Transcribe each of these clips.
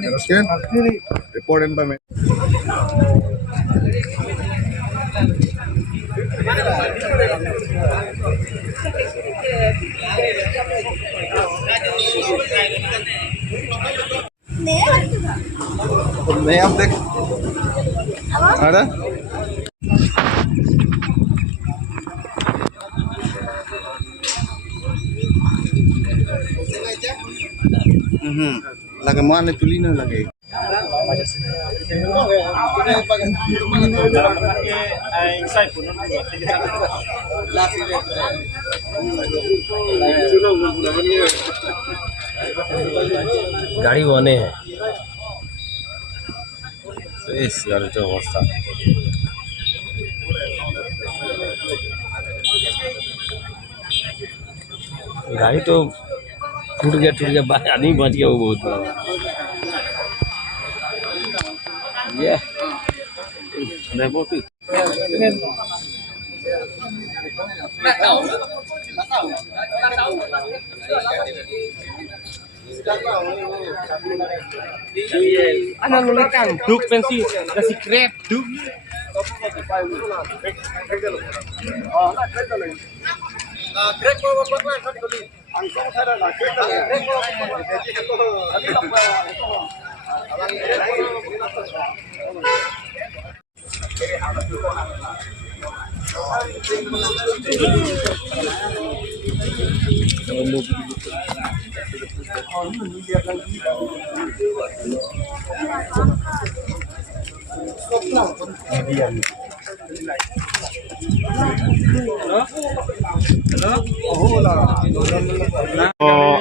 Teruskan. Report and payment. नहीं आप देख ada lagi mana tulina lagi गाड़ी बने है इस गाड़ी तो अवस्था गाड़ी तो टूट गया आदमी बच गया वो बहुत बड़ा ये देखो तू Anak nulikan duk pensi kasih krep duk.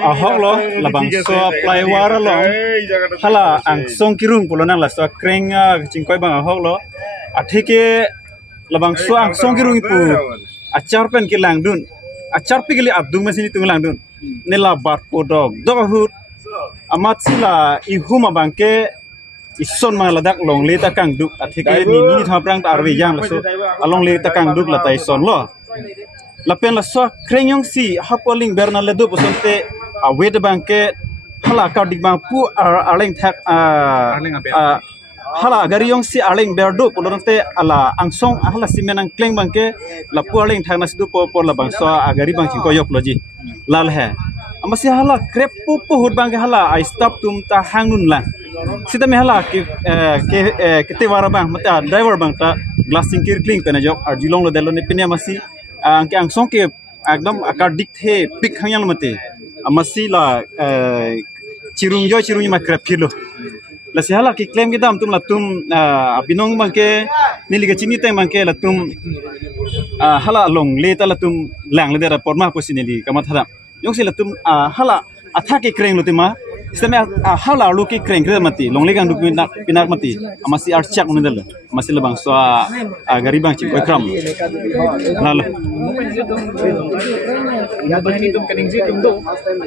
Ahok lo labang so flywar lo hala ang song kirung pulo nang la so kreng chingkoi bang ahok lo athike labang so ang song kirung pu achar pen ki lang dun achar pi gili abdung masini tung lang dun nela bar podog dohut amat sila ihuma bangke ison mang ladak long le ta kang duk athike ni thaprang ta arwe yang la so along le ta kang duk la ta ison lo lapen la so krenyong si hapoling berna le do posonte awed bangke hala ka dik bang pu arleng thak hala gariyong si arleng berdo polonte ala angsong hala simenang kleng bangke la pu arleng thak nas du por la bang so agari bang ching koyok loji lal he amasi hala krep pu hut bangke hala I stop tum ta hangun la sita me hala ke te wara bang mata driver bang ta glassing kir kling pena jok arjulong lo delo ne penya masi angke angsong ke ekdom akar dik the pik hangyang mate amasi la cirung ma krep kilo la sihala ki claim ke dam tum la tum binong bangke niliga chini teng bangke la tum hala long le ta la tum lang le dera porma posineli kamathara yong se la tum hala atha ke kreng lo tima sistem hala lu ke kreng kre mati long le gang du pinak mati amasi archak unedel amasi la bang so gari bang chim kram lalo Ya bagi tum kening ji tum do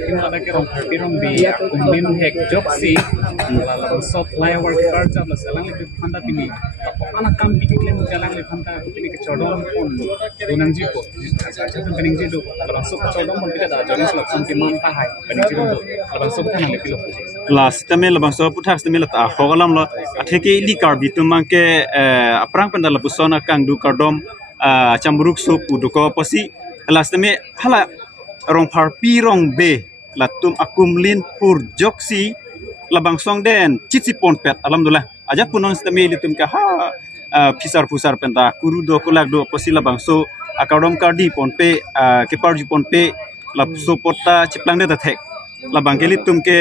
kim ada ke rong party rong bi kumbin hek job si la so flyover car job la salang le phanda pini ana kam bi klem jalang le phanda pini ke chodon pon dunang ji ko tum kening ji do la so chodon pon pita da jong so sam ti man ta hai kening ji do la so kana le pilo la sistem la bang so puthak sistem la ta hogalam lo atheke li car bi tum mangke aprang pendal busona kang du kardom chamburuk so puduko posi la sistem hala rong parpi rong be latum akumlin pur joksi labang song den cici pon pet alhamdulillah aja punon stemi litum ka ha pisar pusar penta kuru do kulak do posi labang so akadom kardi pon pe ke parji pon pe lab so pota ciplang de thek labang ke litum ke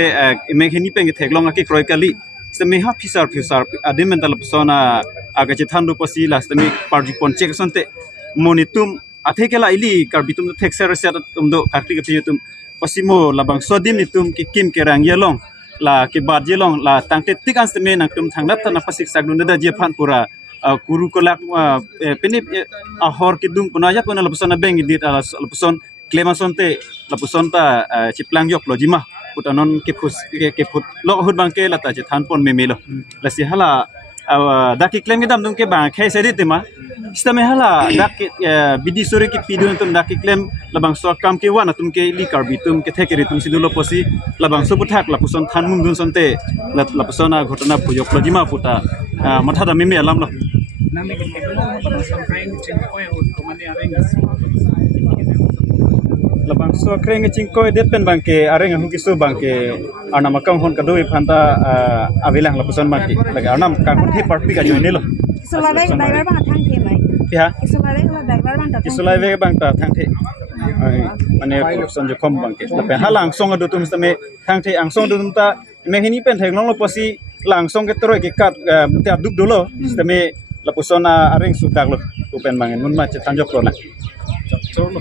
imehini peng thek long ki kroi kali stemi ha pisar adim mental persona aga cithandu posi la stemi parji pon chek sonte monitum athekela ili karbitum thek ser set tum do kakti ke tum pasimo labang sodim ni tum ki kim ke rang yelong la ke bad yelong la tangte tikan steme nang tum thanglat na pasik sagnun da je phan pura kuru kolak peni ahor ki dung punaya puna lapsona beng dit lapson klemason te lapson ta chiplang yok lojima putanon ke phut lo hut bangke la ta je than pon memelo la si hala dak klaim ke dam tung ke bang khai seri tema sistem hala dak bidi sore ki pidun tum dak klaim labang so kam ke wana tum ke li karbi tum ke thekeri tum sidulo posi labang so puthak la puson than mum dun sonte la pusona ghotona pujok logima puta matha da meme alam lo Nami ke tekno sampai cengkoi komande areng labang so kreng chingko det pen bangke areng hu kisu bangke anam akam hon kadoi phanta avilang la puson maki laga anam ka hon thi parpi ka joine lo Isolave driver bang thang the mai. ya Isolave driver bang thang. isulai ve bangta thang the mane puson jo khom bangke lape halang song adu tum stame thang the ang song dum ta mehini pen theng long lo posi lang song ke toroi ke kat te abduk dolo stame la pusona areng sudak lo pen bangen mun ma che tanjok lo na Cholo